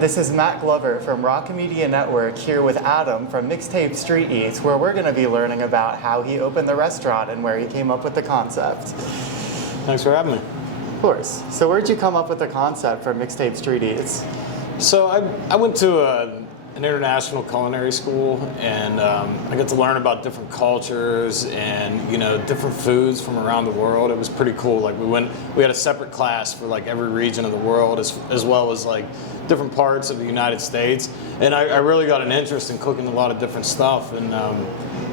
This is Matt Glover from Rock Media Network here with Adam from Mixtape Street Eats, where we're going to be learning about how he opened the restaurant and where he came up with the concept. Thanks for having me. Of course. So where'd you come up with the concept for Mixtape Street Eats? So I went to an international culinary school, and I got to learn about different cultures and different foods from around the world. It was pretty cool. Like we had a separate class for like every region of the world, as well as like different parts of the United States, and I really got an interest in cooking a lot of different stuff. And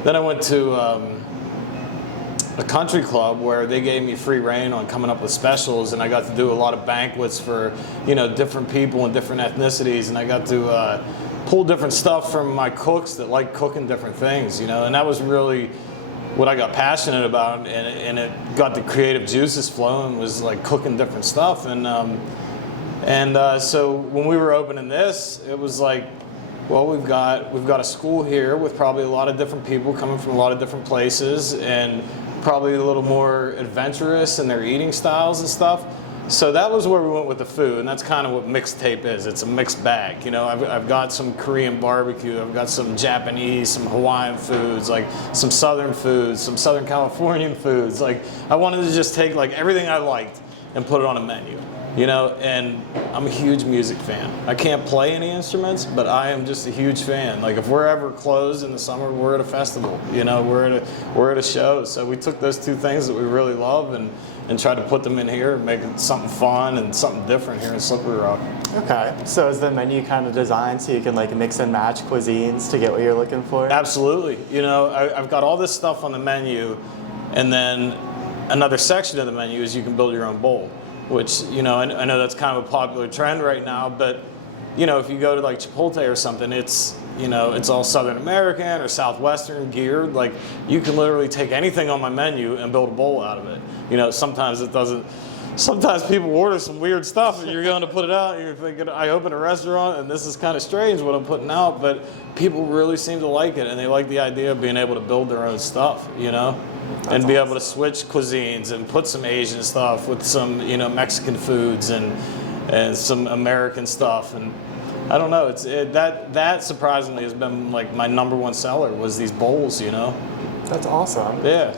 then I went to a country club where they gave me free reign on coming up with specials, and I got to do a lot of banquets for different people and different ethnicities, and I got to pull different stuff from my cooks that like cooking different things, and that was really what I got passionate about, and it got the creative juices flowing, was like cooking different stuff. And so when we were opening this, it was like, well, we've got a school here with probably a lot of different people coming from a lot of different places, and probably a little more adventurous in their eating styles and stuff. So that was where we went with the food, and that's kind of what Mixtape is. It's a mixed bag. I've got some Korean barbecue, I've got some Japanese, some Hawaiian foods, like some Southern foods, some Southern Californian foods. Like I wanted to just take like everything I liked and put it on a menu. And I'm a huge music fan. I can't play any instruments, but I am just a huge fan. Like if we're ever closed in the summer, we're at a festival. We're at a show. So we took those two things that we really love and tried to put them in here and make it something fun and something different here in Slippery Rock. Okay, so is the menu kind of designed so you can like mix and match cuisines to get what you're looking for? Absolutely. I've got all this stuff on the menu, and then another section of the menu is you can build your own bowl. Which, I know that's kind of a popular trend right now, but, if you go to like Chipotle or something, it's all Southern American or Southwestern geared. Like you can literally take anything on my menu and build a bowl out of it. Sometimes it doesn't. Sometimes people order some weird stuff and you're going to put it out and you're thinking, I open a restaurant and this is kind of strange what I'm putting out, but people really seem to like it, and they like the idea of being able to build their own stuff, and be able to switch cuisines and put some Asian stuff with some, Mexican foods and some American stuff. And I don't know, that surprisingly has been like my #1 seller, was these bowls, That's awesome. Yeah.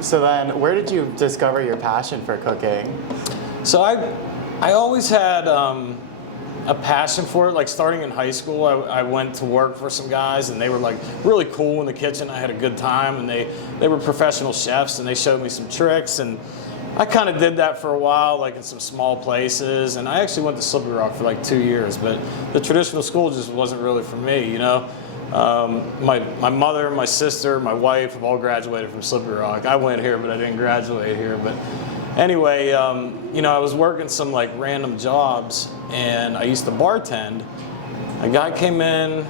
So then, where did you discover your passion for cooking? So I always had a passion for it. Like starting in high school, I went to work for some guys, and they were like really cool in the kitchen. I had a good time, and they were professional chefs, and they showed me some tricks, and I kind of did that for a while, like in some small places. And I actually went to Slippery Rock for like 2 years, but the traditional school just wasn't really for me, My mother, my sister, my wife have all graduated from Slippery Rock. I went here, but I didn't graduate here. But anyway, I was working some like random jobs, and I used to bartend. A guy came in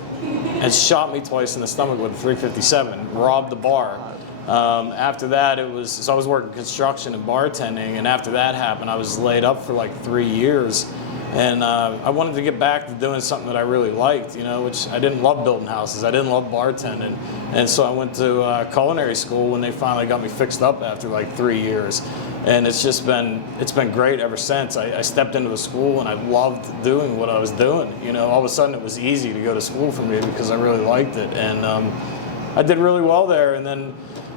and shot me twice in the stomach with a .357, robbed the bar. After that, so I was working construction and bartending, and after that happened, I was laid up for like 3 years. And I wanted to get back to doing something that I really liked, which I didn't love building houses. I didn't love bartending. And so I went to culinary school when they finally got me fixed up after like 3 years. And it's been great ever since. I stepped into the school and I loved doing what I was doing. All of a sudden it was easy to go to school for me because I really liked it. And I did really well there. And then,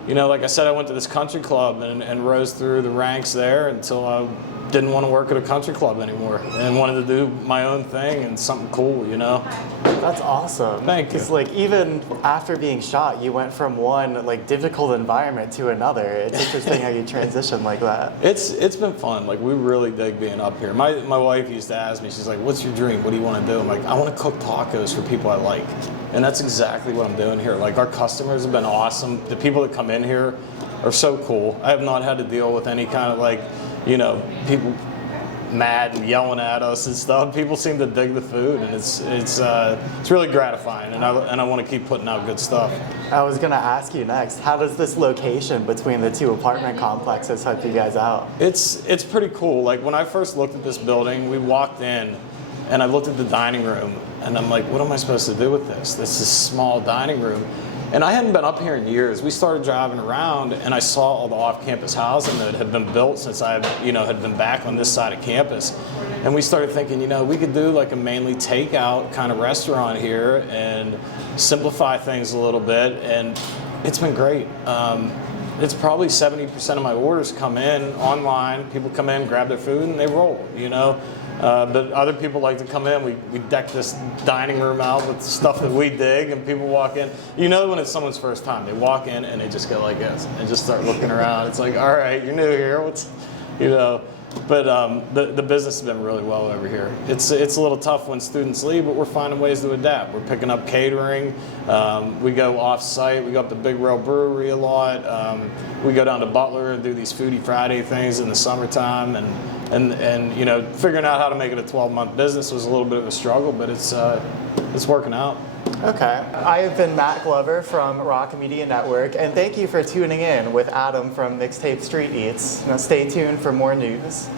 like I said, I went to this country club and rose through the ranks there until I didn't want to work at a country club anymore and wanted to do my own thing and something cool, That's awesome. Thank you. Because like even after being shot, you went from one like difficult environment to another. It's interesting how you transition like that. It's been fun. Like we really dig being up here. My wife used to ask me, she's like, "What's your dream? What do you want to do?" I'm like, "I want to cook tacos for people I like," and that's exactly what I'm doing here. Like our customers have been awesome. The people that come in here are so cool. I have not had to deal with any kind of like, people mad and yelling at us and stuff. People seem to dig the food, and it's really gratifying, and I want to keep putting out good stuff. I was gonna ask you next, how does this location between the two apartment complexes help you guys out? It's pretty cool. Like when I first looked at this building, we walked in and I looked at the dining room and I'm like, what am I supposed to do with this? This is a small dining room. And I hadn't been up here in years. We started driving around, and I saw all the off-campus housing that had been built since I, had been back on this side of campus. And we started thinking, we could do like a mainly takeout kind of restaurant here and simplify things a little bit. And it's been great. It's probably 70% of my orders come in online. People come in, grab their food, and they roll, But other people like to come in. We deck this dining room out with stuff that we dig, and people walk in. When it's someone's first time, they walk in and they just go like this and just start looking around. It's like, all right, you're new here. But the business has been really well over here. It's a little tough when students leave, but we're finding ways to adapt. We're picking up catering. We go off-site. We go up to Big Rail Brewery a lot. We go down to Butler and do these Foodie Friday things in the summertime. And figuring out how to make it a 12-month business was a little bit of a struggle, but it's working out. Okay. I have been Matt Glover from Rock Media Network, and thank you for tuning in with Adam from Mixtape Street Eats. Now stay tuned for more news.